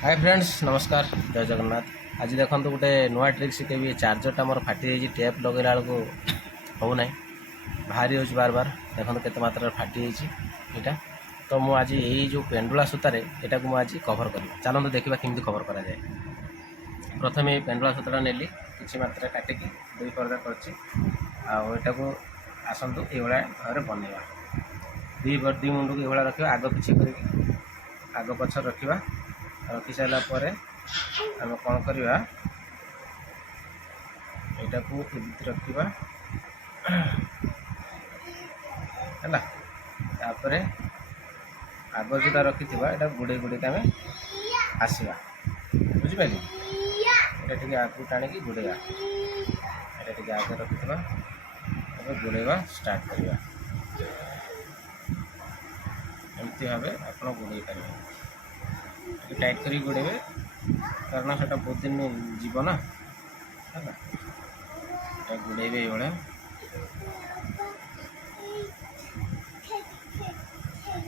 Hi friends नमस्कार जय जगन्नाथ। आज देखो गोटे नुआ ट्रिक शिखेबी। चार्जरटा मोर फाटी जाइए, टेप लगेला बेलू हो ना बाहरी हो बार बार। देखो केते मात्रा फाटी यहाँ। तो मुझे आज यही जो पेंडुला सूतार यहाँ को आज कभर कर चलते देखा केमी कभर करा जाए। प्रथम ये पेंडुला सूताटा नेली किसी मात्रा काटिकी दुई परदा कर को आसतु ये भाव बनवा दी मुंड को ये रखा आग पिछे कर आग पछ रखा रखी सारा पर आम कौन करवा यहाँ को रखा है आग जोटा रखी यहाँ गुड़े गुड़े आम आसवा बुझिपारे ये आग टाणी गुड़ेवा ये आगे रखी गुड़ेवा स्टार्ट करवा एमती भाव आप गुड़े पारे टाइट कर गुड़े कारण से बहुत दिन जीव ना गुड़े ये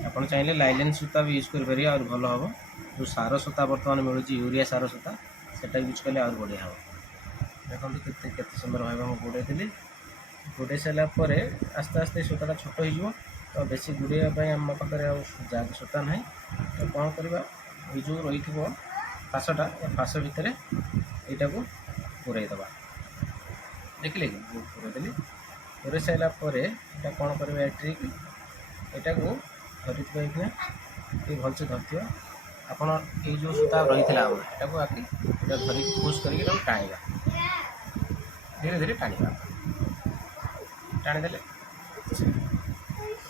आप चाहिए लाइलेन सूता भी यूज करें और भल हम जो सार सूता बर्तमान मिलूँ यूरिया सार सूता से यूज कले और बढ़िया हम देखते के सुंदर भाव मुझे गुड़े थी गुड़े सारापर आस्ते आस्ते सूताटा छोट हो तो बेसी गुड़ाई आम पाखे सूता ना तो कौन करवा ये जो रही फाँसटा फाँस भितर यहाँ को पूरेदबा देखिले कि पूरेदेली पूरे सारापर यहाँ कौन करवा ट्रिक यहाँ को धरी ये भलसे धरती आप जो सूता रही है यहाँ को आके धरिक पुश करके टाणिबा धीरे धीरे टाणिबा टाणीदे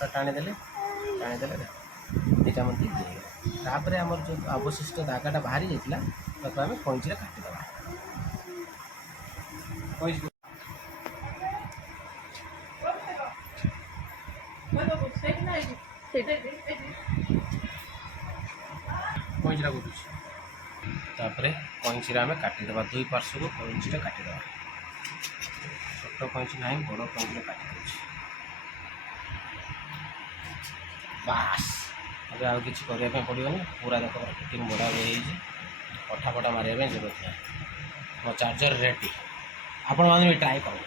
टाणीदे टाणीदे दुईटा मत तापर आम जो अवशिष्ट दागाटा बाहरी जाता आम कैंची काटिदेवा कैंचीटा गुटुपर कैंची आम काटिदेवा दुई पार्श्व को कैंचीटा काटिदेवा छोट कैंची ना बड़ कैंची काटिदे बास अब आउ कि पड़ोनी पूरा देख फिटिंग बड़ा पठा पटा मारे जरूरत नहीं। मो चार्जर रेडी आपण मैंने भी ट्राई करूँ।